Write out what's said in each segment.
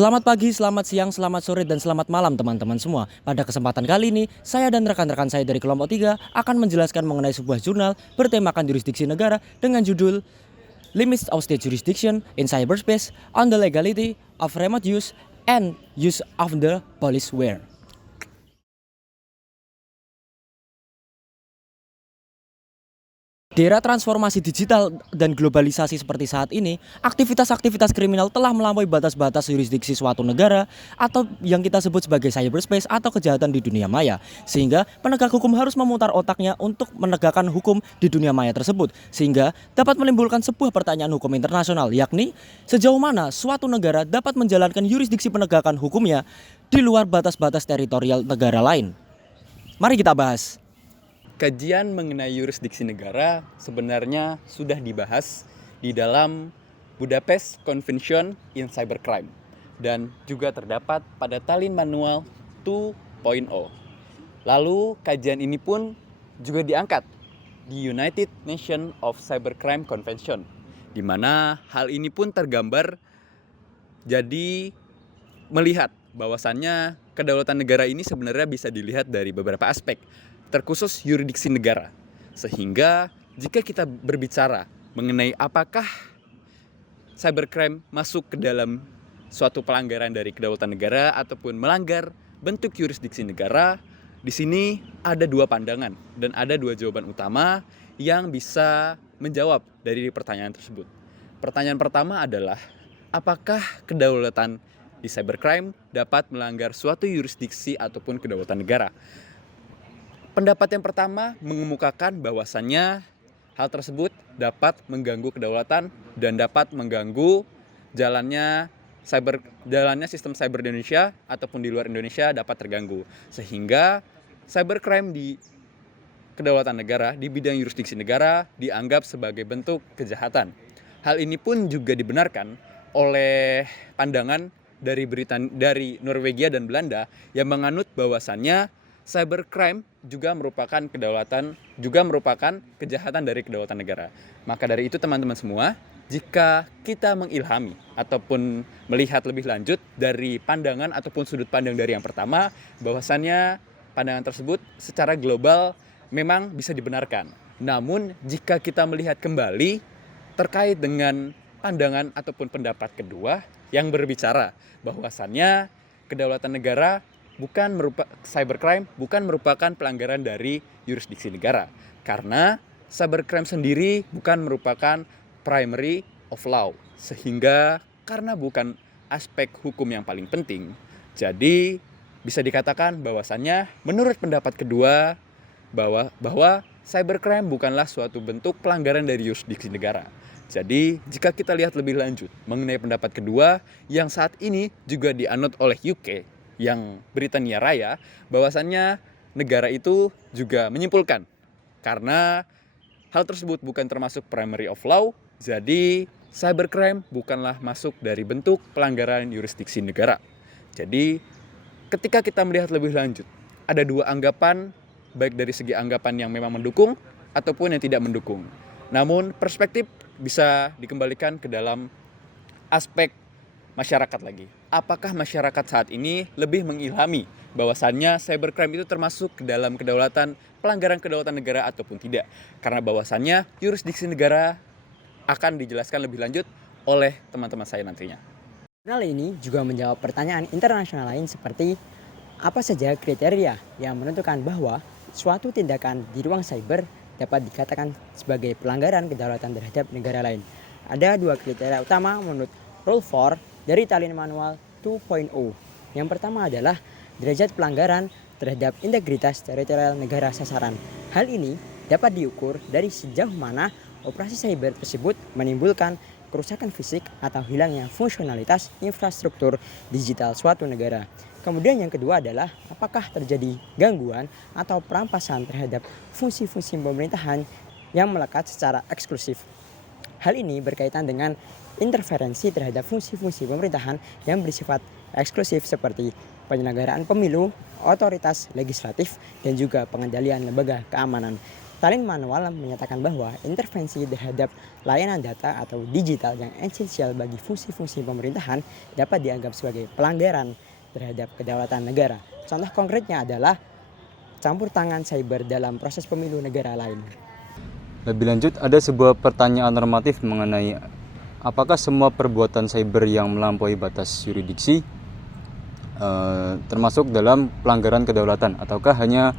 Selamat pagi, selamat siang, selamat sore, dan selamat malam teman-teman semua. Pada kesempatan kali ini, saya dan rekan-rekan saya dari kelompok 3 akan menjelaskan mengenai sebuah jurnal bertemakan jurisdiksi negara dengan judul Limits of State Jurisdiction in Cyberspace on the Legality of Remote Use and Use of the Policeware. Di era transformasi digital dan globalisasi seperti saat ini, aktivitas-aktivitas kriminal telah melampaui batas-batas jurisdiksi suatu negara atau yang kita sebut sebagai cyberspace atau kejahatan di dunia maya. Sehingga penegak hukum harus memutar otaknya untuk menegakkan hukum di dunia maya tersebut. Sehingga dapat menimbulkan sebuah pertanyaan hukum internasional, yakni sejauh mana suatu negara dapat menjalankan yurisdiksi penegakan hukumnya di luar batas-batas teritorial negara lain. Mari kita bahas. Kajian mengenai yurisdiksi negara sebenarnya sudah dibahas di dalam Budapest Convention in Cybercrime dan juga terdapat pada Tallinn Manual 2.0. Lalu kajian ini pun juga diangkat di United Nations of Cybercrime Convention, di mana hal ini pun tergambar jadi melihat bahwasannya kedaulatan negara ini sebenarnya bisa dilihat dari beberapa aspek, terkhusus yurisdiksi negara. Sehingga jika kita berbicara mengenai apakah cybercrime masuk ke dalam suatu pelanggaran dari kedaulatan negara ataupun melanggar bentuk yurisdiksi negara, di sini ada dua pandangan dan ada dua jawaban utama yang bisa menjawab dari pertanyaan tersebut. Pertanyaan pertama adalah, apakah kedaulatan di cybercrime dapat melanggar suatu yurisdiksi ataupun kedaulatan negara? Pendapat yang pertama mengemukakan bahwasannya hal tersebut dapat mengganggu kedaulatan dan dapat mengganggu jalannya sistem cyber di Indonesia ataupun di luar Indonesia dapat terganggu. Sehingga cybercrime di kedaulatan negara, di bidang yurisdiksi negara dianggap sebagai bentuk kejahatan. Hal ini pun juga dibenarkan oleh pandangan dari Norwegia dan Belanda yang menganut bahwasannya cybercrime juga merupakan kejahatan dari kedaulatan negara. Maka dari itu teman-teman semua, jika kita mengilhami ataupun melihat lebih lanjut dari pandangan ataupun sudut pandang dari yang pertama, bahwasannya pandangan tersebut secara global memang bisa dibenarkan. Namun jika kita melihat kembali terkait dengan pandangan ataupun pendapat kedua yang berbicara bahwasannya kedaulatan negara cybercrime bukan merupakan pelanggaran dari yurisdiksi negara, karena cybercrime sendiri bukan merupakan primary of law, sehingga karena bukan aspek hukum yang paling penting, jadi bisa dikatakan bahwasannya menurut pendapat kedua bahwa cybercrime bukanlah suatu bentuk pelanggaran dari yurisdiksi negara. Jadi jika kita lihat lebih lanjut mengenai pendapat kedua yang saat ini juga dianut oleh UK yang Britania Raya, bahwasannya negara itu juga menyimpulkan karena hal tersebut bukan termasuk primary of law, jadi cybercrime bukanlah masuk dari bentuk pelanggaran yurisdiksi negara. Jadi ketika kita melihat lebih lanjut, ada dua anggapan, baik dari segi anggapan yang memang mendukung ataupun yang tidak mendukung. Namun perspektif bisa dikembalikan ke dalam aspek masyarakat lagi. Apakah masyarakat saat ini lebih mengilhami bahwasannya cybercrime itu termasuk ke dalam kedaulatan, pelanggaran kedaulatan negara ataupun tidak? Karena bahwasannya yurisdiksi negara akan dijelaskan lebih lanjut oleh teman-teman saya nantinya. Jurnal ini juga menjawab pertanyaan internasional lain seperti apa saja kriteria yang menentukan bahwa suatu tindakan di ruang cyber dapat dikatakan sebagai pelanggaran kedaulatan terhadap negara lain. Ada dua kriteria utama menurut Rule 4 dari Tallinn Manual 2.0. Yang pertama adalah derajat pelanggaran terhadap integritas teritorial negara sasaran. Hal ini dapat diukur dari sejauh mana operasi cyber tersebut menimbulkan kerusakan fisik atau hilangnya fungsionalitas infrastruktur digital suatu negara. Kemudian yang kedua adalah apakah terjadi gangguan atau perampasan terhadap fungsi-fungsi pemerintahan yang melekat secara eksklusif. Hal ini berkaitan dengan interferensi terhadap fungsi-fungsi pemerintahan yang bersifat eksklusif seperti penyelenggaraan pemilu, otoritas legislatif, dan juga pengendalian lembaga keamanan. Stalin Manual menyatakan bahwa intervensi terhadap layanan data atau digital yang esensial bagi fungsi-fungsi pemerintahan dapat dianggap sebagai pelanggaran terhadap kedaulatan negara. Contoh konkretnya adalah campur tangan cyber dalam proses pemilu negara lain. Lebih lanjut, ada sebuah pertanyaan normatif mengenai apakah semua perbuatan cyber yang melampaui batas yurisdiksi termasuk dalam pelanggaran kedaulatan, ataukah hanya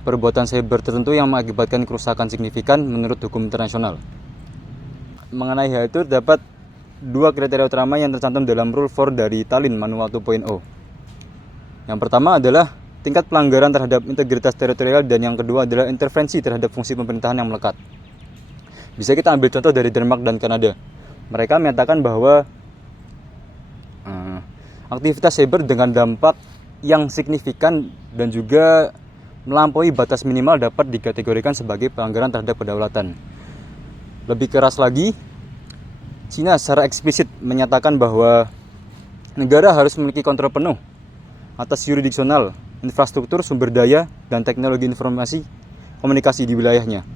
perbuatan cyber tertentu yang mengakibatkan kerusakan signifikan menurut hukum internasional. Mengenai hal itu, terdapat dua kriteria utama yang tercantum dalam Rule 4 dari Tallinn Manual 2.0. Yang pertama adalah tingkat pelanggaran terhadap integritas teritorial, dan yang kedua adalah intervensi terhadap fungsi pemerintahan yang melekat. Bisa kita ambil contoh dari Denmark dan Kanada. Mereka menyatakan bahwa aktivitas cyber dengan dampak yang signifikan dan juga melampaui batas minimal dapat dikategorikan sebagai pelanggaran terhadap kedaulatan. Lebih keras lagi, Cina secara eksplisit menyatakan bahwa negara harus memiliki kontrol penuh atas yurisdiksional, infrastruktur, sumber daya, dan teknologi informasi komunikasi di wilayahnya.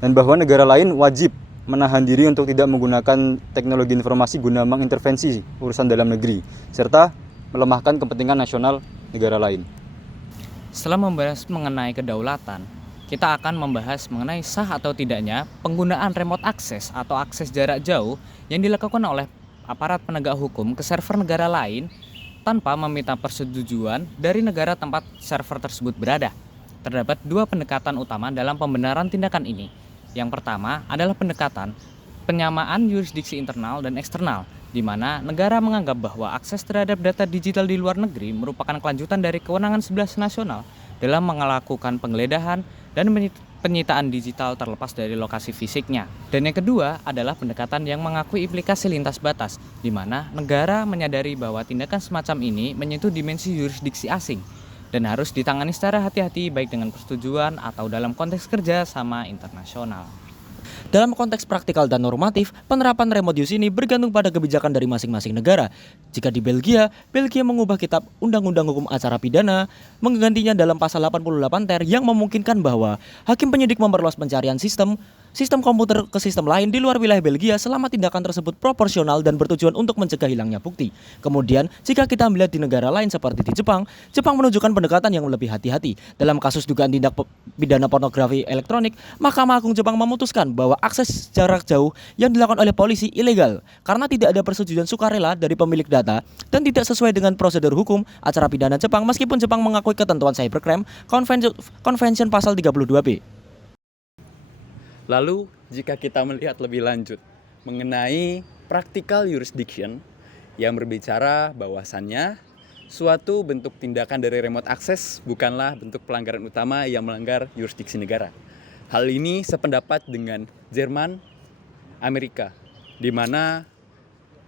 Dan bahwa negara lain wajib menahan diri untuk tidak menggunakan teknologi informasi guna mengintervensi urusan dalam negeri, serta melemahkan kepentingan nasional negara lain. Setelah membahas mengenai kedaulatan, kita akan membahas mengenai sah atau tidaknya penggunaan remote access atau akses jarak jauh yang dilakukan oleh aparat penegak hukum ke server negara lain tanpa meminta persetujuan dari negara tempat server tersebut berada. Terdapat dua pendekatan utama dalam pembenaran tindakan ini. Yang pertama adalah pendekatan penyamaan yurisdiksi internal dan eksternal, di mana negara menganggap bahwa akses terhadap data digital di luar negeri merupakan kelanjutan dari kewenangan sebelah nasional dalam melakukan penggeledahan dan penyitaan digital terlepas dari lokasi fisiknya. Dan yang kedua adalah pendekatan yang mengakui implikasi lintas batas, di mana negara menyadari bahwa tindakan semacam ini menyentuh dimensi yurisdiksi asing dan harus ditangani secara hati-hati baik dengan persetujuan atau dalam konteks kerja sama internasional. Dalam konteks praktikal dan normatif, penerapan remote use ini bergantung pada kebijakan dari masing-masing negara. Jika di Belgia mengubah kitab Undang-Undang Hukum Acara Pidana, menggantinya dalam pasal 88 ter yang memungkinkan bahwa hakim penyidik memperluas pencarian sistem komputer ke sistem lain di luar wilayah Belgia selama tindakan tersebut proporsional dan bertujuan untuk mencegah hilangnya bukti. Kemudian, jika kita melihat di negara lain seperti di Jepang menunjukkan pendekatan yang lebih hati-hati. Dalam kasus dugaan tindak pidana pornografi elektronik, Mahkamah Agung Jepang memutuskan bahwa akses jarak jauh yang dilakukan oleh polisi ilegal karena tidak ada persetujuan sukarela dari pemilik data dan tidak sesuai dengan prosedur hukum acara pidana Jepang, meskipun Jepang mengakui ketentuan cybercrime Convention pasal 32B. Lalu, jika kita melihat lebih lanjut mengenai practical jurisdiction yang berbicara bahwasannya suatu bentuk tindakan dari remote access bukanlah bentuk pelanggaran utama yang melanggar yurisdiksi negara. Hal ini sependapat dengan Jerman, Amerika, di mana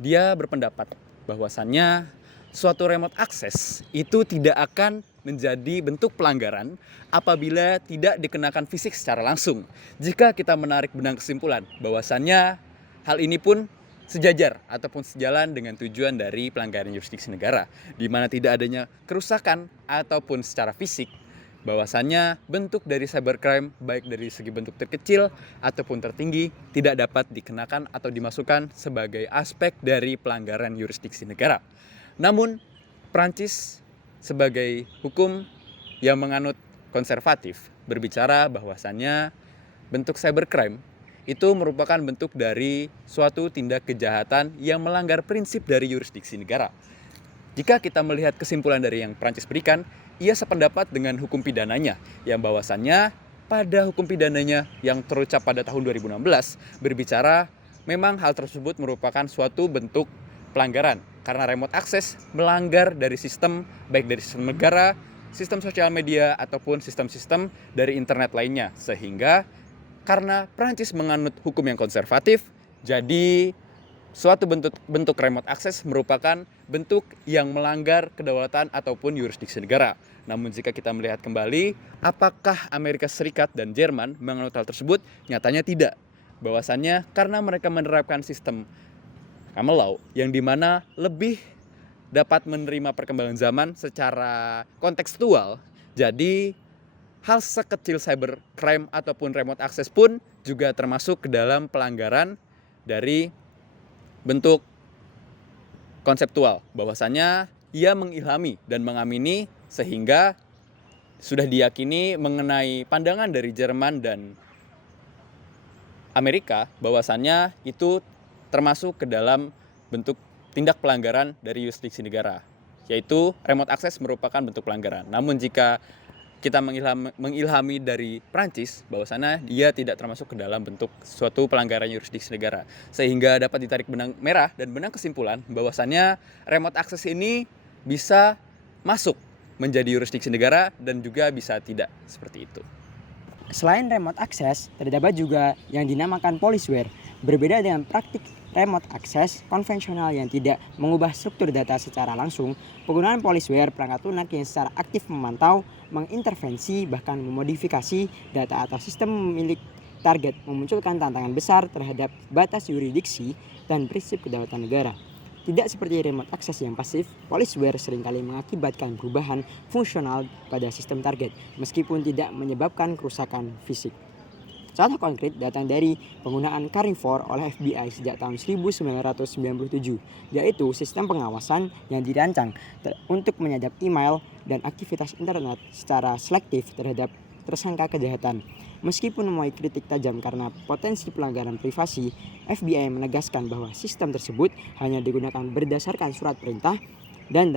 dia berpendapat bahwasannya suatu remote access itu tidak akan menjadi bentuk pelanggaran apabila tidak dikenakan fisik secara langsung. Jika kita menarik benang kesimpulan bahwasannya hal ini pun sejajar ataupun sejalan dengan tujuan dari pelanggaran yurisdiksi negara, di mana tidak adanya kerusakan ataupun secara fisik, bahwasannya bentuk dari cybercrime baik dari segi bentuk terkecil ataupun tertinggi tidak dapat dikenakan atau dimasukkan sebagai aspek dari pelanggaran yurisdiksi negara. Namun, Prancis sebagai hukum yang menganut konservatif berbicara bahwasannya bentuk cybercrime itu merupakan bentuk dari suatu tindak kejahatan yang melanggar prinsip dari yurisdiksi negara. Jika kita melihat kesimpulan dari yang Prancis berikan, ia sependapat dengan hukum pidananya yang bahwasannya pada hukum pidananya yang terucap pada tahun 2016 berbicara memang hal tersebut merupakan suatu bentuk pelanggaran karena remote access melanggar dari sistem baik dari sistem negara, sistem sosial media ataupun sistem-sistem dari internet lainnya, sehingga karena Prancis menganut hukum yang konservatif, jadi suatu bentuk remote access merupakan bentuk yang melanggar kedaulatan ataupun yurisdiksi negara. Namun jika kita melihat kembali, apakah Amerika Serikat dan Jerman menganut hal tersebut? Nyatanya tidak. Bahwasannya karena mereka menerapkan sistem common law yang dimana lebih dapat menerima perkembangan zaman secara kontekstual, jadi hal sekecil cybercrime ataupun remote access pun juga termasuk ke dalam pelanggaran dari bentuk konseptual, bahwasannya ia mengilhami dan mengamini sehingga sudah diyakini mengenai pandangan dari Jerman dan Amerika bahwasannya itu termasuk ke dalam bentuk tindak pelanggaran dari yurisdiksi negara, yaitu remote access merupakan bentuk pelanggaran. Namun jika kita mengilhami dari Prancis, bahwasannya dia tidak termasuk ke dalam bentuk suatu pelanggaran yurisdiksi negara, sehingga dapat ditarik benang merah dan benang kesimpulan bahwasannya remote access ini bisa masuk menjadi yurisdiksi negara dan juga bisa tidak seperti itu. Selain remote access, terdapat juga yang dinamakan policeware. Berbeda dengan praktik remote access konvensional yang tidak mengubah struktur data secara langsung, penggunaan policeware perangkat lunak yang secara aktif memantau, mengintervensi, bahkan memodifikasi data atau sistem milik target memunculkan tantangan besar terhadap batas yurisdiksi dan prinsip kedaulatan negara. Tidak seperti remote access yang pasif, policeware seringkali mengakibatkan perubahan fungsional pada sistem target, meskipun tidak menyebabkan kerusakan fisik. Contoh konkret datang dari penggunaan Carnivore oleh FBI sejak tahun 1997, yaitu sistem pengawasan yang dirancang untuk menyadap email dan aktivitas internet secara selektif terhadap tersangka kejahatan. Meskipun menuai kritik tajam karena potensi pelanggaran privasi, FBI menegaskan bahwa sistem tersebut hanya digunakan berdasarkan surat perintah dan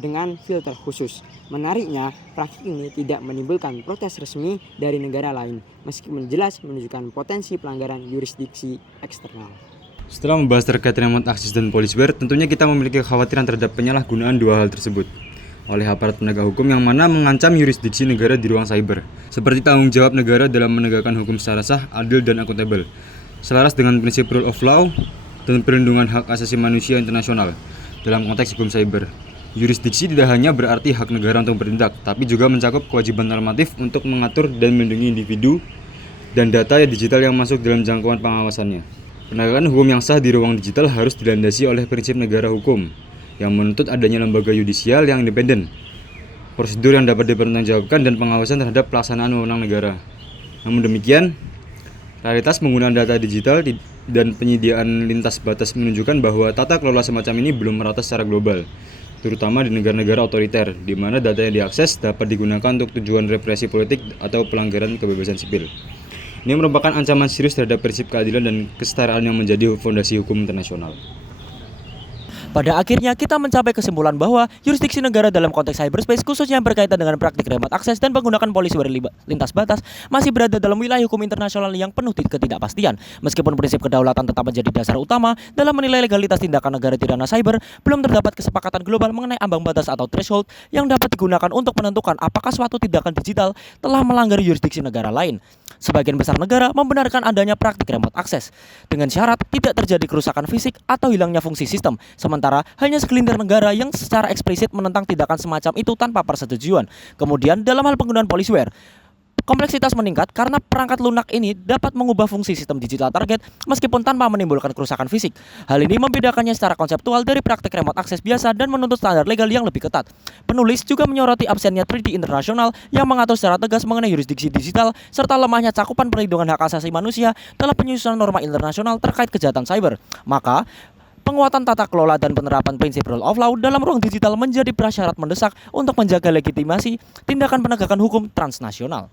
dengan filter khusus. Menariknya, praktik ini tidak menimbulkan protes resmi dari negara lain, meskipun jelas menunjukkan potensi pelanggaran yurisdiksi eksternal. Setelah membahas terkait remote access dan policeware, tentunya kita memiliki kekhawatiran terhadap penyalahgunaan dua hal tersebut oleh aparat penegak hukum yang mana mengancam yurisdiksi negara di ruang cyber, seperti tanggung jawab negara dalam menegakkan hukum secara sah, adil, dan akuntabel, selaras dengan prinsip rule of law dan perlindungan hak asasi manusia internasional dalam konteks hukum cyber. Yurisdiksi tidak hanya berarti hak negara untuk bertindak, tapi juga mencakup kewajiban normatif untuk mengatur dan melindungi individu dan data digital yang masuk dalam jangkauan pengawasannya. Penegakan hukum yang sah di ruang digital harus dilandasi oleh prinsip negara hukum, yang menuntut adanya lembaga yudisial yang independen, prosedur yang dapat dipertanggungjawabkan, dan pengawasan terhadap pelaksanaan wewenang negara. Namun demikian, realitas penggunaan data digital dan penyediaan lintas batas menunjukkan bahwa tata kelola semacam ini belum merata secara global, terutama di negara-negara otoriter, di mana data yang diakses dapat digunakan untuk tujuan represi politik atau pelanggaran kebebasan sipil. Ini merupakan ancaman serius terhadap prinsip keadilan dan kesetaraan yang menjadi fondasi hukum internasional. Pada akhirnya kita mencapai kesimpulan bahwa yurisdiksi negara dalam konteks cyberspace khususnya yang berkaitan dengan praktik remote access dan penggunaan policeware lintas batas masih berada dalam wilayah hukum internasional yang penuh ketidakpastian. Meskipun prinsip kedaulatan tetap menjadi dasar utama dalam menilai legalitas tindakan negara di ranah cyber, belum terdapat kesepakatan global mengenai ambang batas atau threshold yang dapat digunakan untuk menentukan apakah suatu tindakan digital telah melanggar yurisdiksi negara lain. Sebagian besar negara membenarkan adanya praktik remote access dengan syarat tidak terjadi kerusakan fisik atau hilangnya fungsi sistem. Sementara hanya segelintir negara yang secara eksplisit menentang tindakan semacam itu tanpa persetujuan. Kemudian dalam hal penggunaan policeware, kompleksitas meningkat karena perangkat lunak ini dapat mengubah fungsi sistem digital target meskipun tanpa menimbulkan kerusakan fisik. Hal ini membedakannya secara konseptual dari praktik remote access biasa dan menuntut standar legal yang lebih ketat. Penulis juga menyoroti absennya treaty internasional yang mengatur secara tegas mengenai yurisdiksi digital serta lemahnya cakupan perlindungan hak asasi manusia dalam penyusunan norma internasional terkait kejahatan cyber. Maka penguatan tata kelola dan penerapan prinsip rule of law dalam ruang digital menjadi prasyarat mendesak untuk menjaga legitimasi tindakan penegakan hukum transnasional.